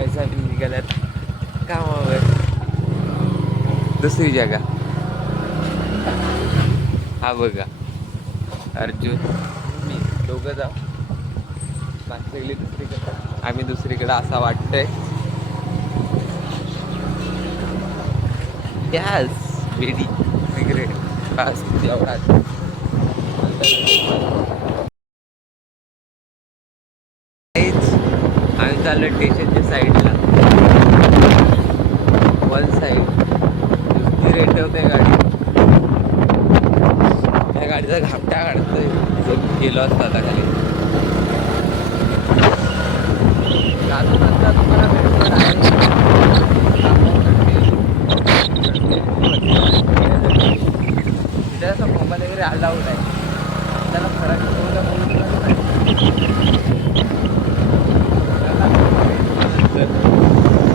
गायसाठी निघाल्यात कामावर दुसरी जागा. हा बघा अर्जुन मी दोघं जाऊ, बाकी सगळी दुसरीकडे, आम्ही दुसरीकडे असा वाटतंय. यस वेडी सिगरेट बस एवढाच. आम्ही चाललो स्टेशनच्या साईडला, वन साईड नुसती रेट होते गाडी. त्या गाडीचा घापटा काढतोय, जर गेलो असतो आता खाली. तुम्हाला तिथे मोबाईल वगैरे अलाउड आहे, त्याला फरक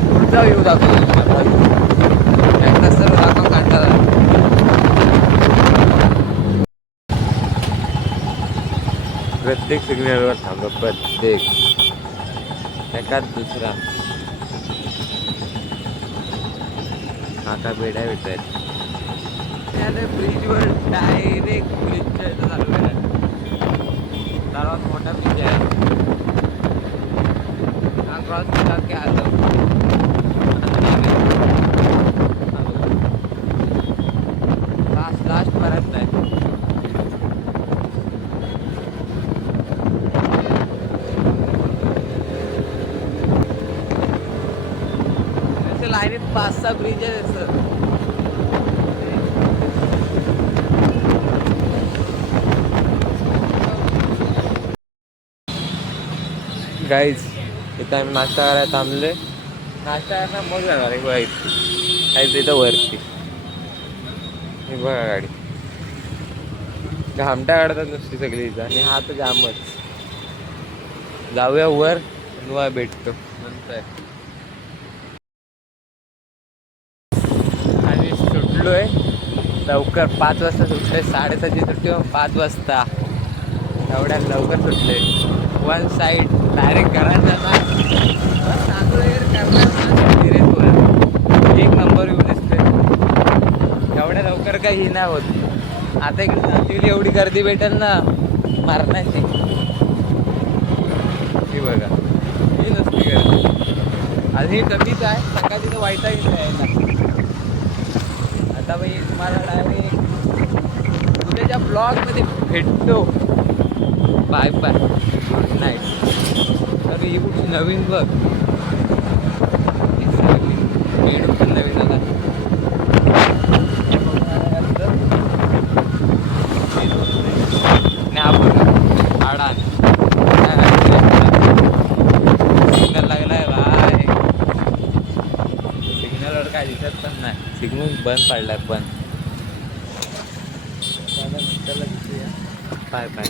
पुढचा येऊ दाखव सर्व दाखव काढता. प्रत्येक सिग्नलवर थांबा, प्रत्येक एकाच दुसरा. आता बेड्या भेट आहेत ब्रिजवर, डायरेक्ट ब्रिजच्या इथं चालू आहे. सर्वात मोठा ब्रिज आहे हा, क्रॉस केला की आलं. लास्ट पर्यंत आहे. लाईनीत 5-6 ब्रिज आहे सर. गाईज इथं आम्ही नाश्ता करायला थांबले. नाश्ता करायला मग जाणार आहे बघा. इथं इथं वरती हे बघा गाडी घामट्या काढतात नुसती सगळी इथं, आणि हा तर जामच. जाऊया वर, नुवा भेटतो नंतर. आणि सुटलोय लवकर, 5 वाजता सुटले. 7:30ची सुट्टी, 5 वाजता एवढ्या लवकर सुटले. वन साईड डायरेक्ट घरात जाणार. एक नंबर येऊ दिसते. एवढ्या लवकर काही ही नाही होत. आता इकडे एवढी गर्दी भेटेल ना मारण्याची, ही बघा ही नसती गर्दी. आणि ही कमीच आहे, सकाळची तर वाईटा यायला. आता भाई तुम्हाला डायरेक्ट उद्याच्या ब्लॉगमध्ये भेटतो. Bye bye, good night. तर ही कुठची नवीन बघ, मेडू पण नवीन आला. आणि हा बघा आडान सिग्नल लागलाय बाय. सिग्नलवर काय दिसत पण नाही, सिग्नल बंद पडलाय. पण बाय बाय.